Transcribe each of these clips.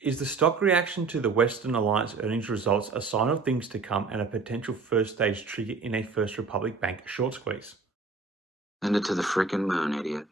Is the stock reaction to the Western Alliance earnings results a sign of things to come and a potential first stage trigger in a First Republic Bank short squeeze? Send it to the frickin' moon, idiot.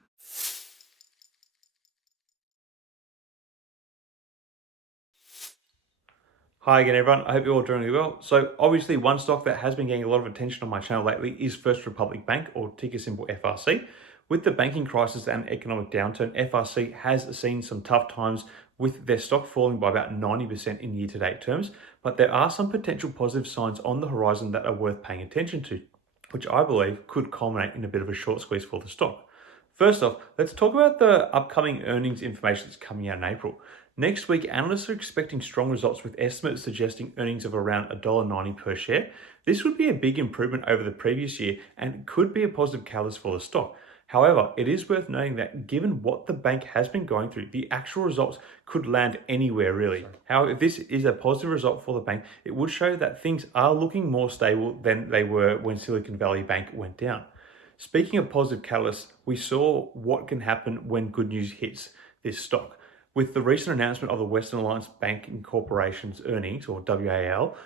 Hi again, everyone. I hope you're all doing really well. So obviously one stock that has been getting a lot of attention on my channel lately is First Republic Bank, or ticker symbol FRC. With the banking crisis and economic downturn, FRC has seen some tough times with their stock falling by about 90% in year-to-date terms, but there are some potential positive signs on the horizon that are worth paying attention to, which I believe could culminate in a bit of a short squeeze for the stock. First off, let's talk about the upcoming earnings information that's coming out in April. Next week, analysts are expecting strong results with estimates suggesting earnings of around $1.90 per share. This would be a big improvement over the previous year and could be a positive catalyst for the stock. However, it is worth noting that given what the bank has been going through, the actual results could land anywhere really. However, if this is a positive result for the bank, it would show that things are looking more stable than they were when Silicon Valley Bank went down. Speaking of positive catalysts, we saw what can happen when good news hits this stock. With the recent announcement of the Western Alliance Bancorporation's earnings, or WAL,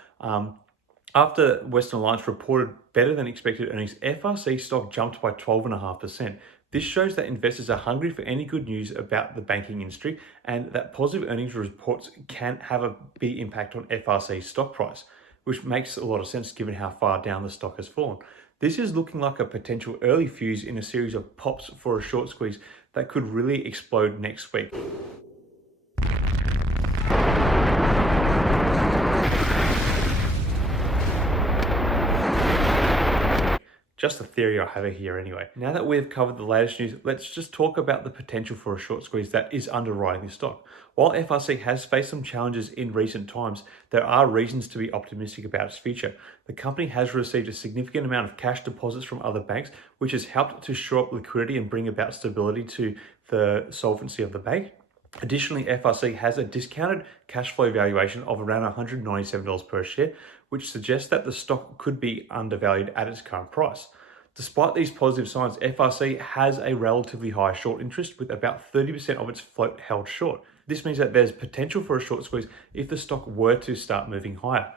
after Western Alliance reported better than expected earnings, FRC stock jumped by 12.5%. This shows that investors are hungry for any good news about the banking industry and that positive earnings reports can have a big impact on FRC's stock price, which makes a lot of sense given how far down the stock has fallen. This is looking like a potential early fuse in a series of pops for a short squeeze that could really explode next week. Just a theory I have here anyway. Now that we've covered the latest news, let's just talk about the potential for a short squeeze that is underwriting the stock. While FRC has faced some challenges in recent times, there are reasons to be optimistic about its future. The company has received a significant amount of cash deposits from other banks, which has helped to shore up liquidity and bring about stability to the solvency of the bank. Additionally, FRC has a discounted cash flow valuation of around $197 per share, which suggests that the stock could be undervalued at its current price. Despite these positive signs, FRC has a relatively high short interest with about 30% of its float held short. This means that there's potential for a short squeeze if the stock were to start moving higher.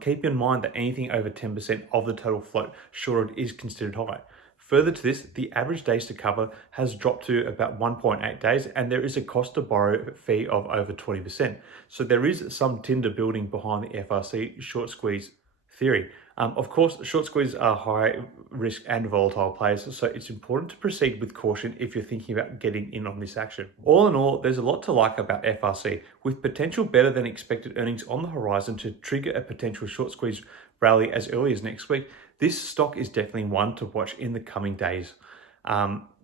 Keep in mind that anything over 10% of the total float shorted is considered high. Further to this, the average days to cover has dropped to about 1.8 days, and there is a cost to borrow fee of over 20%. So there is some tinder building behind the FRC short squeeze theory. Of course, short squeezes are high risk and volatile plays, so it's important to proceed with caution if you're thinking about getting in on this action. All in all, there's a lot to like about FRC, with potential better than expected earnings on the horizon to trigger a potential short squeeze rally as early as next week. This stock is definitely one to watch in the coming days.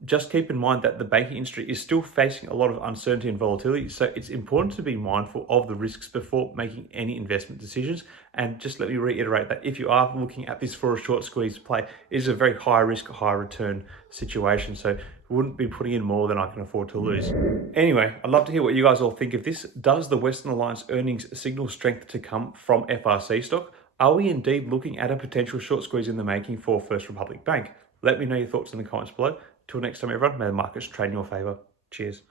Just keep in mind that the banking industry is still facing a lot of uncertainty and volatility, so it's important to be mindful of the risks before making any investment decisions. And just let me reiterate that if you are looking at this for a short squeeze play, it is a very high risk, high return situation, so wouldn't be putting in more than I can afford to lose. Anyway, I'd love to hear what you guys all think of this. Does the Western Alliance earnings signal strength to come from FRC stock? Are we indeed looking at a potential short squeeze in the making for First Republic Bank? Let me know your thoughts in the comments below. Till next time, everyone, may the markets trade in your favor. Cheers.